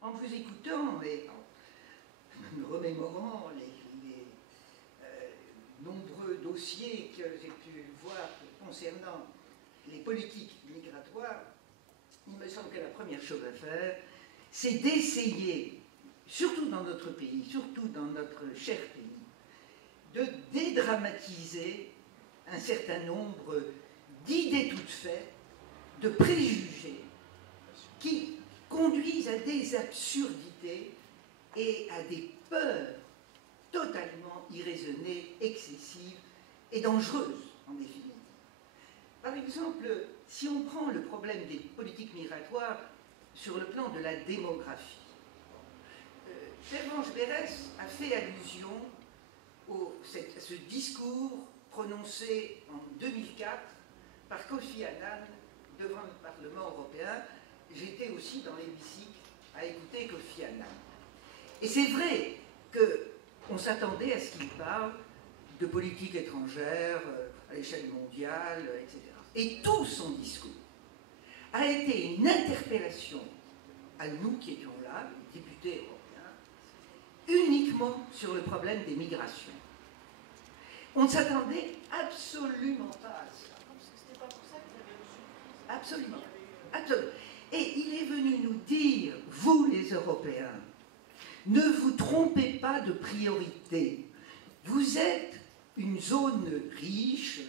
En vous écoutant et en me remémorant les nombreux dossiers que j'ai pu voir concernant les politiques migratoires, il me semble que la première chose à faire, c'est d'essayer, surtout dans notre pays, surtout dans notre cher pays, de dédramatiser un certain nombre d'idées toutes faites, de préjugés qui conduisent à des absurdités et à des peurs totalement irraisonnées, excessives et dangereuses, en définitive. Par exemple, si on prend le problème des politiques migratoires sur le plan de la démographie, Pervenche Berès a fait allusion à ce discours prononcé en 2004 par Kofi Annan devant le Parlement européen. J'étais aussi dans l'hémicycle à écouter Kofi Annan. Et c'est vrai qu'on s'attendait à ce qu'il parle de politique étrangère à l'échelle mondiale, etc. Et tout son discours a été une interpellation à nous qui étions là, les députés européens, uniquement sur le problème des migrations. On ne s'attendait absolument pas à ça. C'était pas pour ça que vous avez reçu. Absolument. Absolument. Et il est venu nous dire, vous les Européens, ne vous trompez pas de priorité. Vous êtes une zone riche,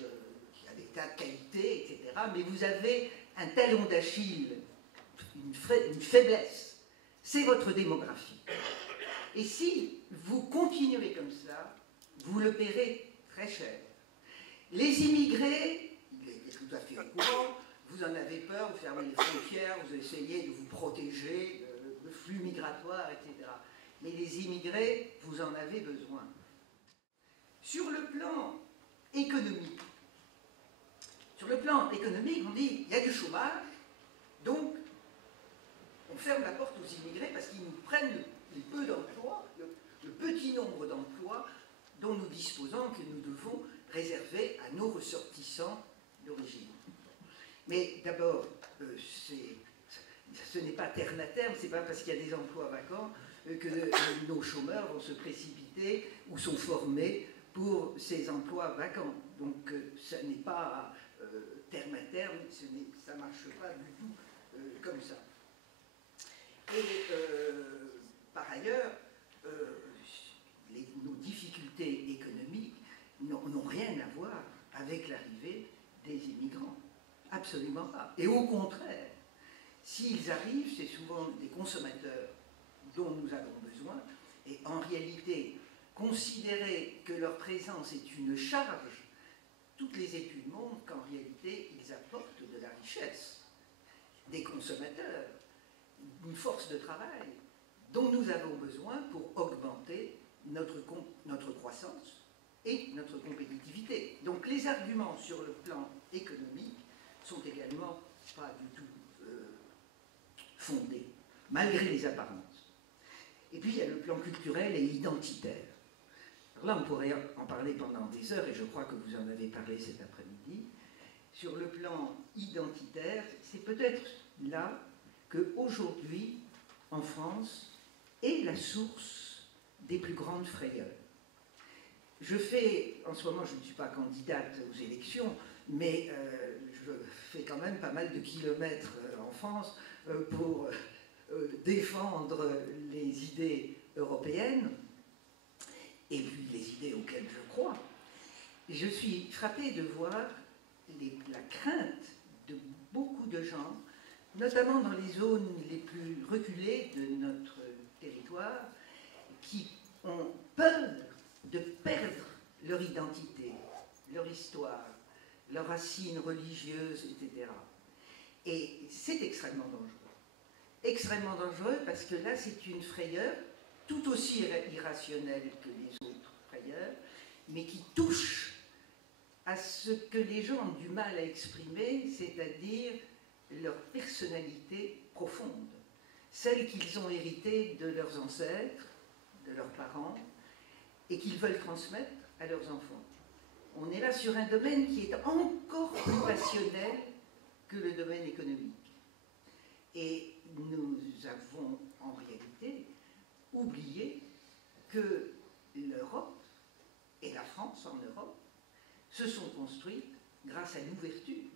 qui a des tas de qualités, etc., mais vous avez un talon d'Achille, une faiblesse. C'est votre démographie. Et si vous continuez comme ça, vous le paierez très cher. Les immigrés, il est tout à fait au courant, vous en avez peur, vous fermez les frontières, vous essayez de vous protéger, le flux migratoire, etc. Mais les immigrés, vous en avez besoin. Sur le plan économique, on dit il y a du chômage, donc on ferme la porte aux immigrés parce qu'ils nous prennent les peu d'emplois, le petit nombre d'emplois dont nous disposons, que nous devons réserver à nos ressortissants d'origine. Mais d'abord, ce n'est pas terme à terme, ce n'est pas parce qu'il y a des emplois vacants que nos chômeurs vont se précipiter ou sont formés pour ces emplois vacants. Donc ça n'est pas terme à terme, ça ne marche pas du tout comme ça. Et par ailleurs, nos difficultés économiques n'ont rien à voir avec l'arrivée des immigrants. Absolument pas. Et au contraire, s'ils arrivent, c'est souvent des consommateurs dont nous avons besoin, et en réalité, considérer que leur présence est une charge, toutes les études montrent qu'en réalité, ils apportent de la richesse, des consommateurs, une force de travail dont nous avons besoin pour augmenter notre croissance et notre compétitivité. Donc les arguments sur le plan économique sont également pas du tout fondés, malgré les apparences. Et puis il y a le plan culturel et identitaire. Alors là, on pourrait en parler pendant des heures, et je crois que vous en avez parlé cet après-midi. Sur le plan identitaire, c'est peut-être là qu'aujourd'hui, en France, est la source des plus grandes frayeurs. En ce moment, je ne suis pas candidate aux élections, mais je fais quand même pas mal de kilomètres en France pour défendre les idées européennes et puis les idées auxquelles je crois. Je suis frappée de voir la crainte de beaucoup de gens, notamment dans les zones les plus reculées de notre territoire, qui ont peur de perdre leur identité, leur histoire, leurs racines religieuses, etc. Et c'est extrêmement dangereux. Extrêmement dangereux parce que là, c'est une frayeur tout aussi irrationnelle que les autres frayeurs, mais qui touche à ce que les gens ont du mal à exprimer, c'est-à-dire leur personnalité profonde, celle qu'ils ont héritée de leurs ancêtres, de leurs parents, et qu'ils veulent transmettre à leurs enfants. On est là sur un domaine qui est encore plus passionnel que le domaine économique. Et nous avons en réalité oublié que l'Europe et la France en Europe se sont construites grâce à l'ouverture.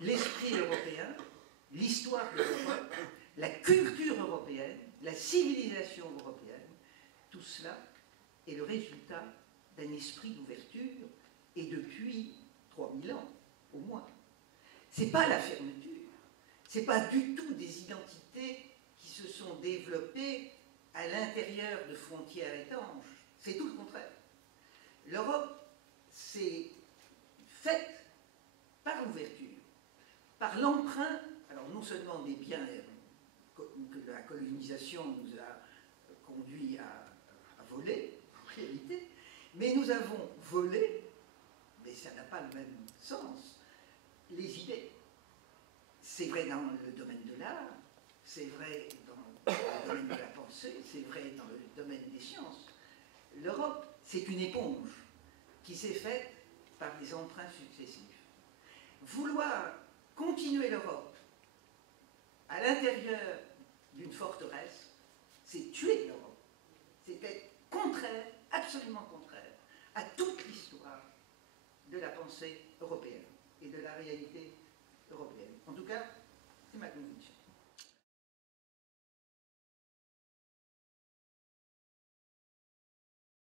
L'esprit européen, l'histoire de l'Europe, la culture européenne, la civilisation européenne, tout cela est le résultat d'un esprit d'ouverture, et depuis 3000 ans au moins. Ce n'est pas la fermeture, ce n'est pas du tout des identités qui se sont développées à l'intérieur de frontières étanches, c'est tout le contraire. L'Europe s'est faite par l'ouverture, par l'emprunt, alors non seulement des biens que la colonisation nous a conduit à voler, en réalité, mais nous avons volé, mais ça n'a pas le même sens, les idées. C'est vrai dans le domaine de l'art, c'est vrai dans le domaine de la pensée, c'est vrai dans le domaine des sciences. L'Europe, c'est une éponge qui s'est faite par des emprunts successifs. Vouloir continuer l'Europe à l'intérieur d'une forteresse, c'est tuer l'Europe. C'est être contraire, absolument contraire, à toute l'histoire de la pensée européenne et de la réalité européenne. En tout cas, c'est ma conviction.